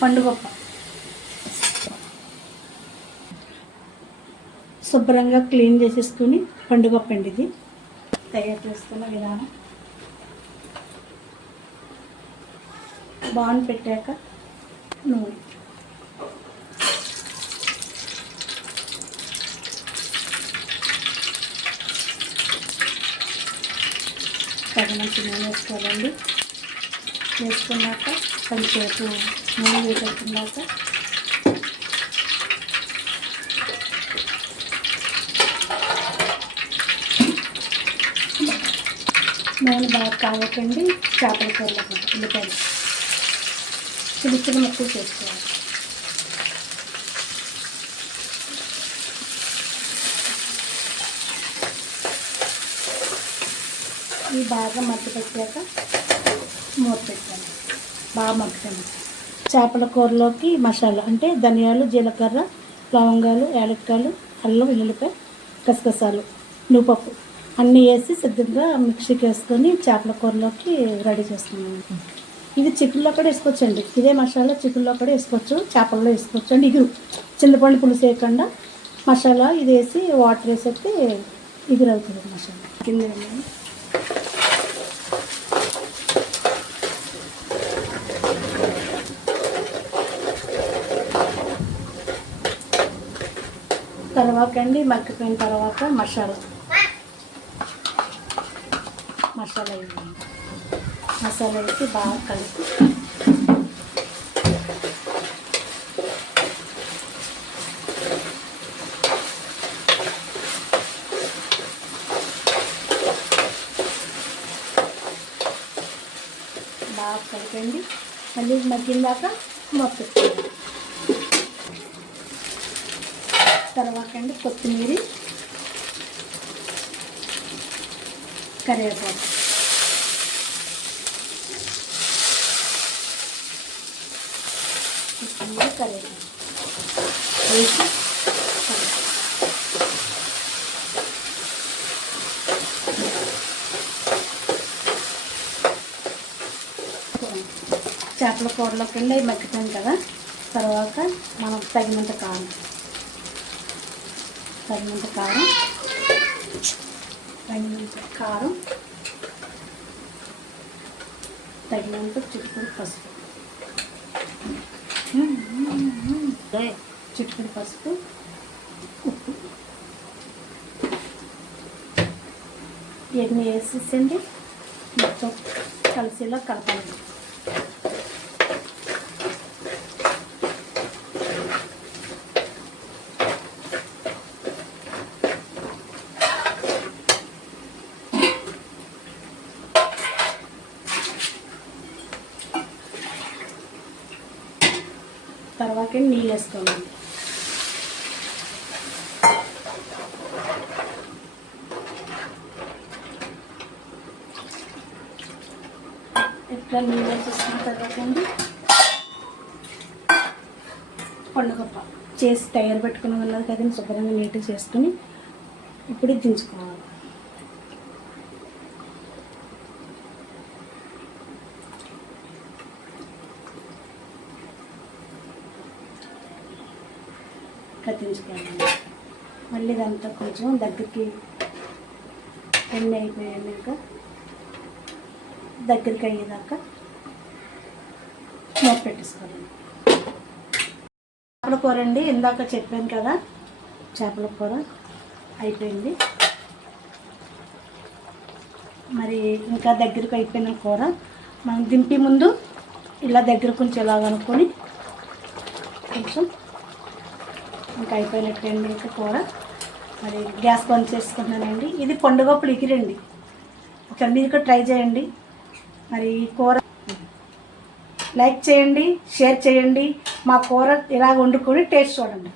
పండుగప్ప శుభ్రంగా క్లీన్ చేసేసుకుని పండుగప్ప అండి ఇది తయారు చేసుకున్న విధానం. బాన్ పెట్టాక నూనె, తగినంత నూనె వేసుకోవాలండి. వేసుకున్నాక కొంచెంసేపు నూనె వేసుకున్నాక నూనె బాగా కావకండి. చేపల కూరలో ఉల్లిపాయలు చిన్న చిన్న ముక్కలు చేసుకోవాలి. ఇవి బాగా మగ్గి పెట్టాక మూత పెట్టాలి. బాగా మగ్గుతాను. చేపల కూరలోకి మసాలా అంటే ధనియాలు, జీలకర్ర, లవంగాలు, యాలక్కాయలు, అల్లం, వెల్లుల్లిపాయ, గసగసాలు, నువ్వుపప్పు అన్నీ వేసి సిద్ధంగా మిక్సీకి వేసుకొని చేపల కూరలోకి రెడీ చేసుకున్నాను. ఇది చికెన్లో కూడా వేసుకోవచ్చండి. ఇదే మసాలా చికెన్లో కూడా వేసుకోవచ్చు, చేపల్లో వేసుకోవచ్చు అండి. ఇది చింతపండు పులుసు వేయకుండా మసాలా ఇది వేసి వాటర్ వేసేస్తే ఇది అవుతుంది మసాలా కింద. తర్వాత అండి మగ్గిపోయిన తర్వాత మసాలా వేసి బాగా కలిపి బాగా కలిపండి. మళ్ళీ మగ్గిందాక మొత్తం తర్వాత అండి కొత్తిమీర, కరివేపాకు వేసి చేపల కూరలో కింద మగ్గుతాం కదా. తర్వాత మనం తగినంత కారం, తగినంత చిక్కుడు పసుపు, ఉప్పు ఇవన్నీ వేసేసండి. మొత్తం కలిసిలా కలపాలి. తర్వాత నీళ్ళు వేసుకోవాలి. ఇట్లా నీళ్ళు వేసేసుకున్న తర్వాత పండుగప్ప చేసి తయారు పెట్టుకుని ఉన్నది కదండి. శుభ్రంగా నీట్గా చేసుకుని ఇప్పుడు దించుకోవాలి. కత్తించుకోవాలి. మళ్ళీ ఇదంతా కొంచెం దగ్గరికి ఎన్ని అయిపోయాక దగ్గరికి అయ్యేదాకా మూత పెట్టేసుకోవాలి. చేపల కూర అండి, ఇందాక చెప్పాను కదా చేపల కూర అయిపోయింది. మరి ఇంకా దగ్గరికి అయిపోయిన కూర మనం దింపి ముందు ఇలా దగ్గర కొంచెం ఇలా అనుకొని కొంచెం ఇంకా అయిపోయినట్టండి ఇంకా కూర. మరి గ్యాస్ బంద్ చేసుకుంటున్నానండి. ఇది పండుగప్పుడు ఎగిరండి. ఒకసారి మీరు కూడా ట్రై చేయండి. మరి ఈ కూర లైక్ చేయండి, షేర్ చేయండి. మా కూర ఇలా వండుకొని టేస్ట్ చూడండి.